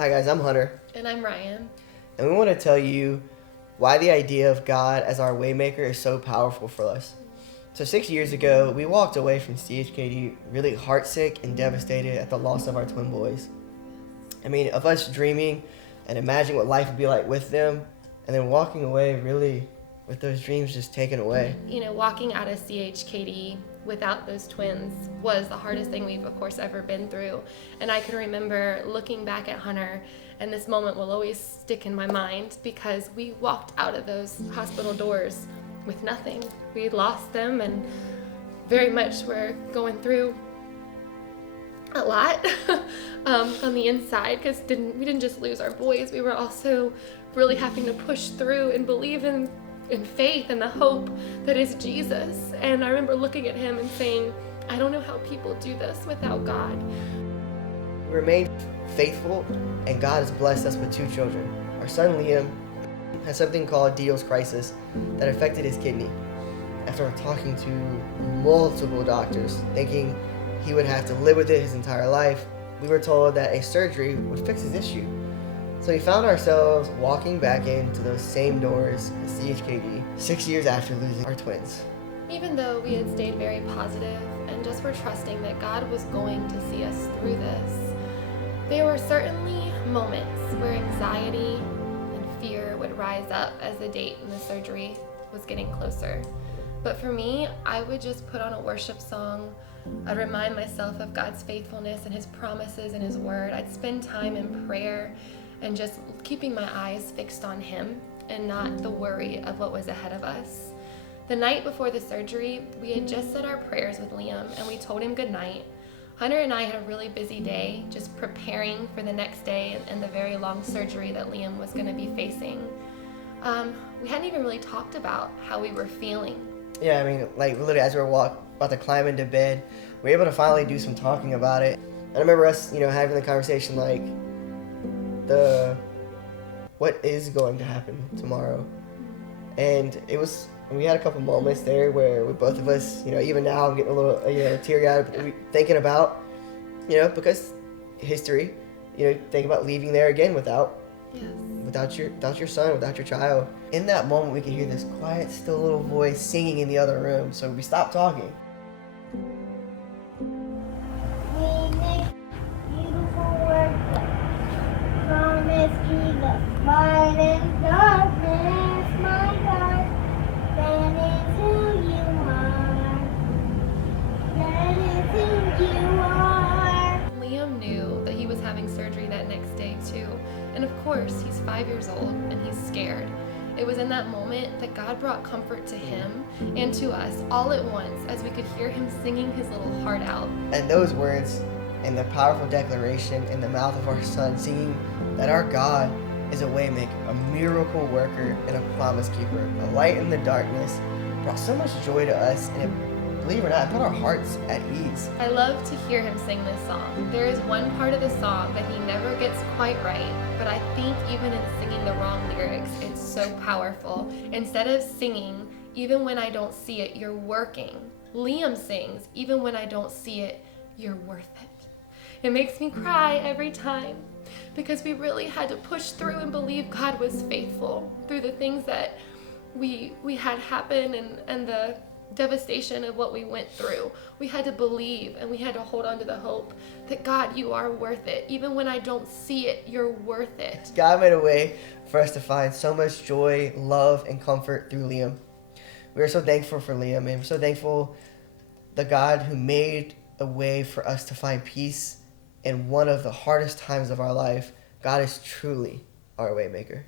Hi guys, I'm Hunter, And I'm Ryan. and we want to tell you why the idea of God as our Waymaker is so powerful for us. So 6 years ago, we walked away from CHKD really heartsick and devastated at the loss of our twin boys. I mean, of us dreaming and imagining what life would be like with them, and then walking away really with those dreams just taken away. You know, walking out of CHKD without those twins was the hardest thing we've, of course, ever been through. And I can remember looking back at Hunter, and this moment will always stick in my mind because we walked out of those hospital doors with nothing. We lost them, and very much we're going through a lot on the inside because we didn't just lose our boys, we were also really having to push through and believe in faith and the hope that is Jesus. And I remember looking at him and saying, I don't know how people do this without God. We remained faithful, and God has blessed us with 2 children. Our son Liam has something called Dio's crisis that affected his kidney. After talking to multiple doctors, thinking he would have to live with it his entire life, we were told that a surgery would fix his issue. So we found ourselves walking back into those same doors at CHKD 6 years after losing our twins. Even though we had stayed very positive and just were trusting that God was going to see us through this, there were certainly moments where anxiety and fear would rise up as the date and the surgery was getting closer. But for me, I would just put on a worship song. I'd remind myself of God's faithfulness and his promises and his word. I'd spend time in prayer and just keeping my eyes fixed on him and not the worry of what was ahead of us. The night before the surgery, we had just said our prayers with Liam and we told him good night. Hunter and I had a really busy day just preparing for the next day and the very long surgery that Liam was going to be facing. We hadn't even really talked about how we were feeling. Yeah, I mean, like literally as we were about to climb into bed, we were able to finally do some talking about it. And I remember us, having the conversation like, what is going to happen tomorrow? And we had a couple moments there where we both of us, even now I'm getting a little, teary-eyed thinking about, because history, think about leaving there again without your son, without your child. In that moment, we could hear this quiet, still little voice singing in the other room. So we stopped talking. We make beautiful work, promise Jesus, light in darkness, my God, that is who you are, that is who you are. Liam knew that he was having surgery that next day too. And of course, he's 5 years old and he's scared. It was in that moment that God brought comfort to him and to us all at once as we could hear him singing his little heart out. And those words and the powerful declaration in the mouth of our son singing that our God is a waymaker, a miracle worker, and a promise keeper, a light in the darkness, brought so much joy to us, and believe it or not, it put our hearts at ease. I love to hear him sing this song. There is one part of the song that he never gets quite right, but I think even in singing the wrong lyrics, it's so powerful. Instead of singing, even when I don't see it, you're working. Liam sings, even when I don't see it, you're worth it. It makes me cry every time because we really had to push through and believe God was faithful through the things that we had happen and the devastation of what we went through. We had to believe and we had to hold on to the hope that God, you are worth it. Even when I don't see it, you're worth it. God made a way for us to find so much joy, love, and comfort through Liam. We are so thankful for Liam, and we're so thankful the God who made a way for us to find peace in one of the hardest times of our life. God is truly our Waymaker.